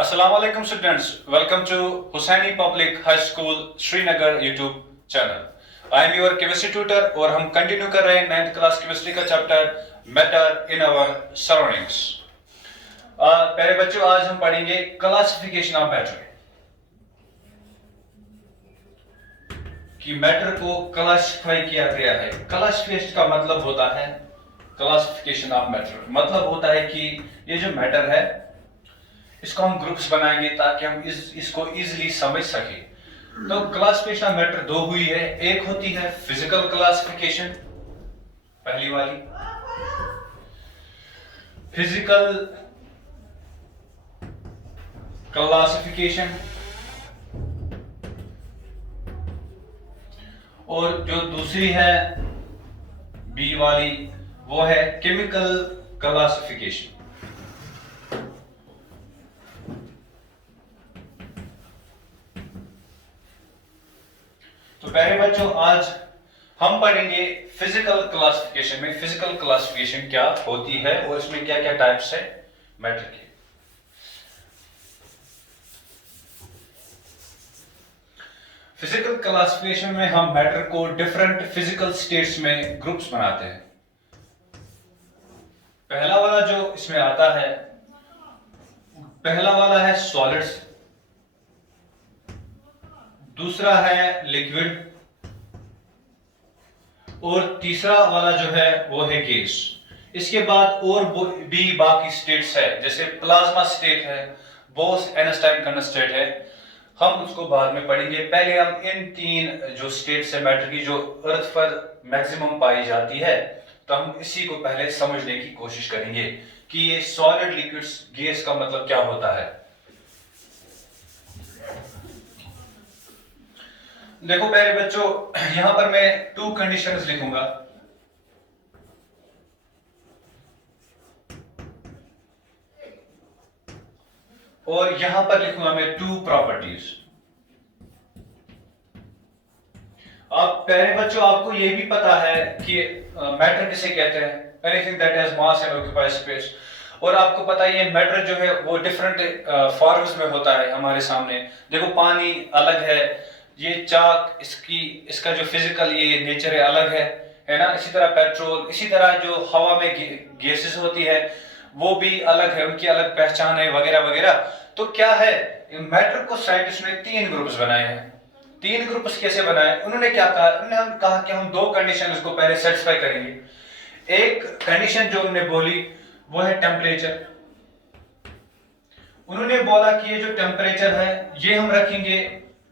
Assalamu alaikum students. Welcome to Hussaini Public High School Srinagar YouTube channel. I am your chemistry tutor और हम continue कर रहे हैं 9th class chemistry का chapter matter in our surroundings. प्यारे बच्चों, आज हम पढ़ेंगे क्लासिफिकेशन ऑफ मैटर, कि मैटर को क्लासिफाई किया गया है। क्लासिफिकेशन का मतलब होता है क्लासिफिकेशन ऑफ मैटर, मतलब होता है कि ये जो मैटर है इसको हम ग्रुप्स बनाएंगे ताकि हम इसको इजीली समझ सके। तो क्लासिफिकेशन ऑफ मैटर दो हुई है, एक होती है फिजिकल क्लासिफिकेशन, पहली वाली फिजिकल क्लासिफिकेशन, और जो दूसरी है बी वाली वो है केमिकल क्लासिफिकेशन। तो प्यारे बच्चों, आज हम पढ़ेंगे फिजिकल क्लासिफिकेशन में फिजिकल क्लासिफिकेशन क्या होती है और इसमें क्या क्या टाइप्स है मैटर के। फिजिकल क्लासिफिकेशन में हम मैटर को डिफरेंट फिजिकल स्टेट्स में ग्रुप्स बनाते हैं। पहला वाला जो इसमें आता है, पहला वाला है सॉलिड्स, दूसरा है लिक्विड, और तीसरा वाला जो है वो है गैस। इसके बाद और भी बाकी स्टेट्स है, जैसे प्लाज्मा स्टेट है, बोस एनस्टाइन कंडक्ट स्टेट है, हम उसको बाद में पढ़ेंगे। पहले हम इन तीन जो स्टेट्स है मैटर की जो अर्थ पर मैक्सिमम पाई जाती है, तो हम इसी को पहले समझने की कोशिश करेंगे कि ये सॉलिड लिक्विड गैस का मतलब क्या होता है। देखो प्यारे बच्चों, यहां पर मैं टू कंडीशंस लिखूंगा। और यहां पर लिखूंगा मैं टू प्रॉपर्टीज। आप प्यारे बच्चों, आपको यह भी पता है कि मैटर किसे कहते हैं, anything that has mass and occupies space. और आपको पता है ये मैटर जो है वो डिफरेंट फॉर्म्स में होता है हमारे सामने। देखो पानी अलग है, ये चाक इसका जो फिजिकल ये नेचर है अलग है ना। इसी तरह पेट्रोल, इसी तरह जो हवा में गैसेस होती है वो भी अलग है, उनकी अलग पहचान है वगैरह वगैरह। तो क्या है, मैटर को साइंटिस्ट ने तीन ग्रुप्स बनाए हैं। तीन ग्रुप्स कैसे बनाए, उन्होंने क्या कहा, उन्होंने कहा कि हम दो कंडीशन उसको पहले सेटिस्फाई करेंगे। एक कंडीशन जो उन्होंने बोली वो है टेम्परेचर। उन्होंने बोला कि ये जो टेम्परेचर है ये हम रखेंगे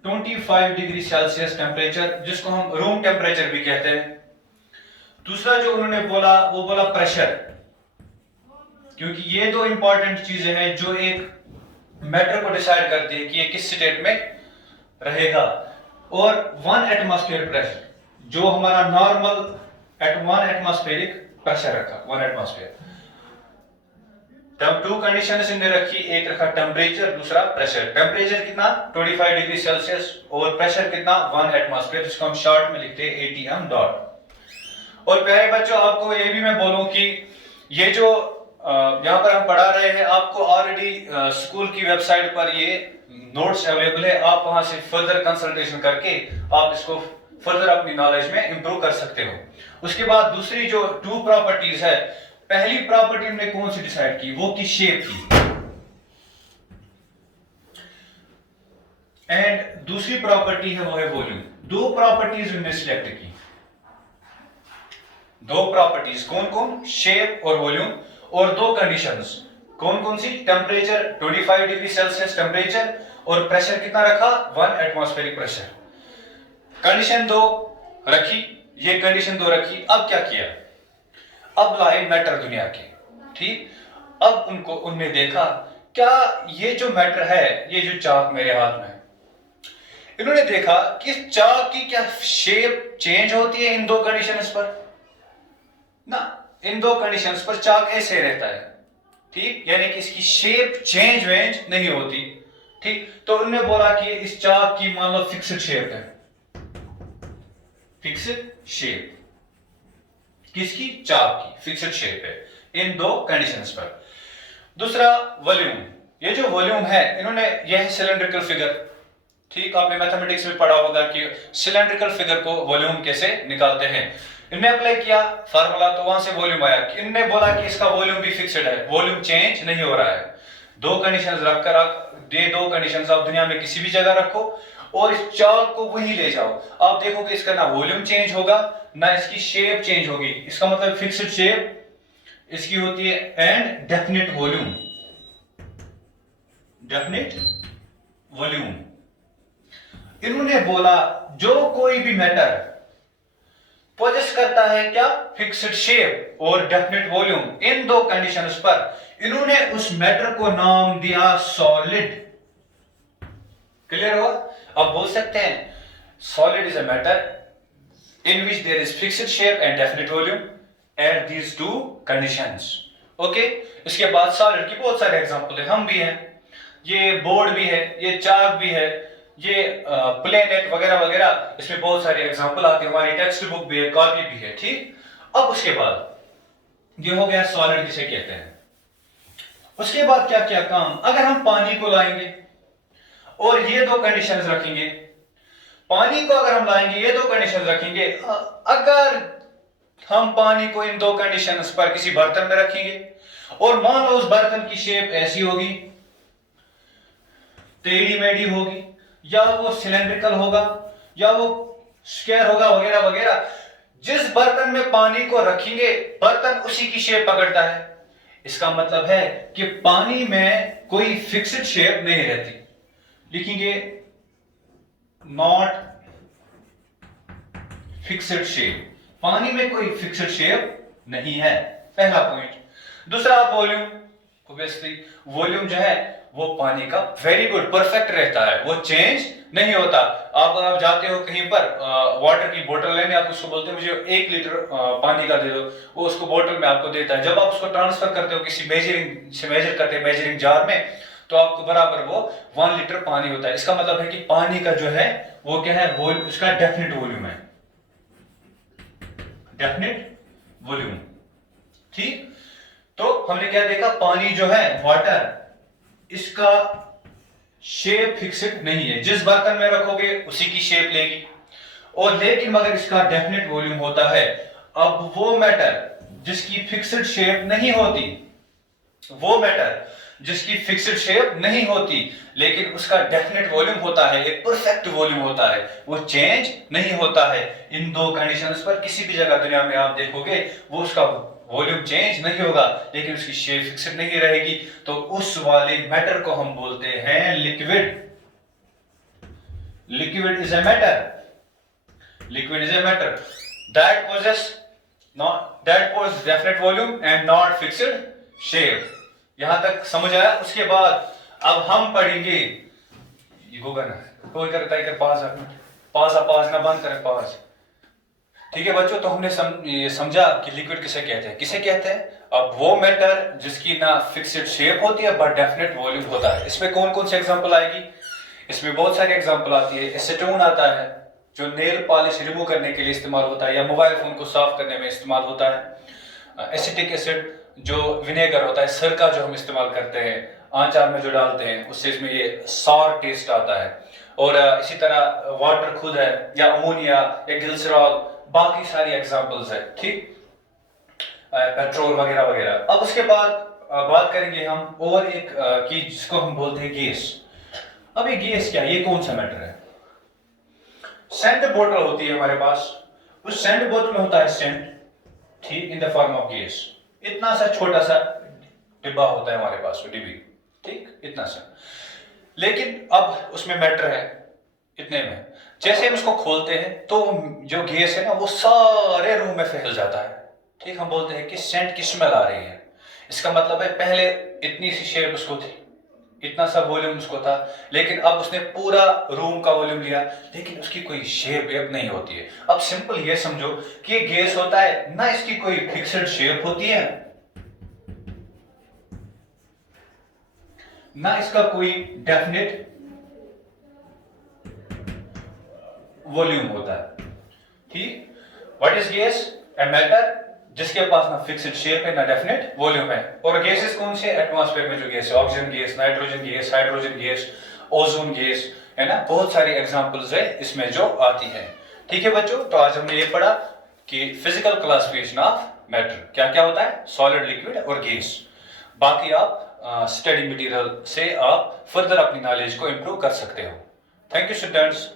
25 डिग्री सेल्सियस टेम्परेचर, जिसको हम रूम टेम्परेचर भी कहते हैं। दूसरा जो उन्होंने बोला वो बोला प्रेशर, क्योंकि ये दो इंपॉर्टेंट चीजें हैं जो एक मैटर को डिसाइड करती है कि ये किस स्टेट में रहेगा। और 1 एटमॉस्फेयर प्रेशर, जो हमारा नॉर्मल 1 एटमॉस्फेरिक प्रेशर रखा, 1 एटमॉस्फेयर। तब टू कंडीशंस इन्होंने रखी, एक रखा टेम्परेचर, दूसरा प्रेशर। टेम्परेचर कितना 25 डिग्री सेल्सियस और प्रेशर कितना 1 एटमॉस्फेयर, जिसको हम शॉर्ट में लिखते हैं ATM डॉट। और प्यारे बच्चों, आपको ये भी मैं बोलूं कि ये जो यहाँ पर हम पढ़ा रहे हैं, आपको ऑलरेडी स्कूल की वेबसाइट पर ये नोट्स अवेलेबल है। आप वहां से फर्दर कंसल्टेशन करके आप इसको फर्दर अपनी नॉलेज में इंप्रूव कर सकते हो। उसके बाद दूसरी जो टू प्रॉपर्टीज है, पहली प्रॉपर्टी हमने कौन सी डिसाइड की, वो की शेप की, एंड दूसरी प्रॉपर्टी है वो है वॉल्यूम। दो प्रॉपर्टीज हमने सिलेक्ट की, दो प्रॉपर्टीज कौन कौन, शेप और वॉल्यूम। और दो कंडीशंस कौन कौन सी, टेम्परेचर 25 डिग्री सेल्सियस टेम्परेचर और प्रेशर कितना रखा 1 एटमॉस्फेरिक प्रेशर। कंडीशन दो रखी, ये कंडीशन दो रखी। अब क्या किया, अब लाए मैटर दुनिया के, ठीक। अब उनने देखा क्या ये जो मैटर है, ये जो चाक मेरे हाथ में, इन्होंने देखा कि इस चाक की क्या शेप चेंज होती है इन दो कंडीशंस पर ना। इन दो कंडीशंस पर चाक ऐसे रहता है, ठीक, यानी कि इसकी शेप चेंज वेंज नहीं होती, ठीक। तो उन्होंने बोला कि इस चाक की मान लो फिक्स्ड शेप है, फिक्स्ड शेप, किसकी, चाक की फिक्स्ड शेप है इन दो कंडीशंस पर। दूसरा वॉल्यूम, ये जो वॉल्यूम है, इन्होंने यह है सिलेंड्रिकल फिगर। ठीक, आपने मैथमेटिक्स में पढ़ा होगा कि सिलेंड्रिकल फिगर को वॉल्यूम कैसे निकालते हैं। इनने अप्लाई किया फार्मूला, तो वहां से वॉल्यूम आया। इनने बोला कि इसका वॉल्यूम भी फिक्स्ड है, वॉल्यूम चेंज नहीं हो रहा है। दो कंडीशंस रखकर आप, ये दो कंडीशंस आप दुनिया में किसी भी जगह रखो और इस चार्ट को वही ले जाओ, आप देखोगे इसका ना वॉल्यूम चेंज होगा ना इसकी शेप चेंज होगी। इसका मतलब फिक्स्ड शेप इसकी होती है and definite volume. Definite volume, इन्होंने बोला जो कोई भी मैटर पोजेस करता है क्या, फिक्स्ड शेप और डेफिनेट वॉल्यूम, इन दो कंडीशंस पर इन्होंने उस मैटर को नाम दिया सॉलिड। क्लियर हुआ? अब बोल सकते हैं solid is a matter in which there is fixed shape and definite volume at these two conditions. Okay, इसके बाद सॉलिड की बहुत सारे एग्जांपल है, हम भी हैं, ये बोर्ड भी है, ये चाक भी है, ये प्लेनेट वगैरह वगैरह, इसमें बहुत सारे एग्जांपल आते हैं, हमारी टेक्स्ट बुक भी है, कॉपी भी है। ठीक, अब उसके बाद ये हो गया सॉलिड किसे कहते हैं। उसके बाद क्या क्या काम, अगर हम पानी को लाएंगे और ये दो कंडीशंस रखेंगे, पानी को अगर हम लाएंगे ये दो कंडीशंस रखेंगे, अगर हम पानी को इन दो कंडीशंस पर किसी बर्तन में रखेंगे और मान लो उस बर्तन की शेप ऐसी होगी, टेढ़ी मेढ़ी होगी, या वो सिलेंड्रिकल होगा, या वो स्क्वायर होगा, वगैरह वगैरह, जिस बर्तन में पानी को रखेंगे बर्तन उसी की शेप पकड़ता है। इसका मतलब है कि पानी में कोई फिक्स्ड शेप नहीं रहती। लिखेंगे नॉट फिक्स्ड शेप, पानी में कोई फिक्स्ड शेप नहीं है, पहला पॉइंट। दूसरा वॉल्यूम, ऑब्वियसली वॉल्यूम जो है वो पानी का वेरी गुड परफेक्ट रहता है, वो चेंज नहीं होता। आप जाते हो कहीं पर वाटर की बोतल लेने, आप उसको बोलते हो मुझे 1 लीटर पानी का दे दो, वो उसको बोतल में आपको देता है। जब आप उसको ट्रांसफर करते हो किसी मेजरिंग से, मेजर करते हैं मेजरिंग जार में, तो आपको बराबर वो 1 लीटर पानी होता है। इसका मतलब है कि पानी का जो है वो क्या है, वो उसका डेफिनेट वॉल्यूम है, डेफिनेट वॉल्यूम। ठीक, तो हमने क्या देखा, पानी जो है वाटर, इसका शेप फिक्स्ड नहीं है, जिस बर्तन में रखोगे उसी की शेप लेगी। और लेकिन मगर इसका डेफिनेट वॉल्यूम होता है। अब वो मैटर जिसकी फिक्स्ड शेप नहीं होती, वो मैटर जिसकी फिक्स्ड शेप नहीं होती लेकिन उसका डेफिनेट वॉल्यूम होता है, एक परफेक्ट वॉल्यूम होता है, वो चेंज नहीं होता है। इन दो कंडीशंस पर किसी भी जगह दुनिया में आप देखोगे वो उसका वॉल्यूम चेंज नहीं होगा लेकिन उसकी शेप फिक्स्ड नहीं रहेगी, तो उस वाले मैटर को हम बोलते हैं liquid. Liquid is a matter, liquid is a matter that possesses definite volume and not fixed shape. यहां तक समझ आया? उसके बाद अब हम पढ़ेंगे, ये होगा ना, कोई करता है पास ना बंद करें पास। ठीक है बच्चों, तो हमने समझा कि लिक्विड किसे कहते हैं, किसे कहते हैं। अब वो मैटर जिसकी ना फिक्स्ड शेप होती है बट डेफिनेट वॉल्यूम होता है। इसमें कौन कौन सी एग्जांपल आएगी? इसमें बहुत सारी एग्जांपल आती है। एसीटोन आता है जो नेल पॉलिश रिमूव करने के लिए इस्तेमाल होता है या मोबाइल फोन को साफ करने में इस्तेमाल होता है। एसिटिक एसिड जो विनेगर होता है, सिरका जो हम इस्तेमाल करते हैं आचार में जो डालते हैं, उससे इसमें ये सॉर टेस्ट आता है। और इसी तरह वाटर खुद है या अमोनिया या ग्लिसरॉल, बाकी सारी एग्जांपल्स है। ठीक, पेट्रोल वगैरह वगैरह। अब उसके बाद बात करेंगे हम और एक की जिसको हम बोलते हैं गैस। अब ये गैस क्या, ये कौन सा मैटर है? सेंट बोतल होती है हमारे पास, उस सेंट बोतल में होता है सेंट, ठीक, in the form of gas. इतना सा छोटा सा डिब्बा होता है हमारे पास, डिब्बी, ठीक, इतना सा। लेकिन अब उसमें मैटर है इतने में, जैसे हम इसको खोलते हैं तो जो गैस है ना वो सारे रूम में फैल जाता है। ठीक, हम बोलते हैं कि सेंट की स्मेल आ रही है। इसका मतलब है पहले इतनी सी शेप उसको थी, इतना सा वॉल्यूम उसको था, लेकिन अब उसने पूरा रूम का वॉल्यूम लिया लेकिन उसकी कोई शेप वेप नहीं होती है। अब सिंपल ये समझो कि ये गैस होता है ना, इसकी कोई फिक्स्ड शेप होती है ना इसका कोई डेफिनेट वॉल्यूम होता है। ठीक, what is gas? A matter जिसके पास ना फिक्स्ड शेप है ना डेफिनेट वॉल्यूम है। और गैसेस कौन से, एटमॉस्फेयर में जो गैस है, oxygen gas, nitrogen gas, hydrogen gas, ozone gas, है ना, बहुत सारी एग्जांपल्स है इसमें जो आती है। ठीक है बच्चों, तो आज हमने ये पढ़ा कि फिजिकल क्लासिफिकेशन ऑफ मैटर क्या क्या होता है, सॉलिड, लिक्विड और गैस। बाकी आप स्टडी मटेरियल से आप फर्दर अपनी नॉलेज को इंप्रूव कर सकते हो। Thank you students.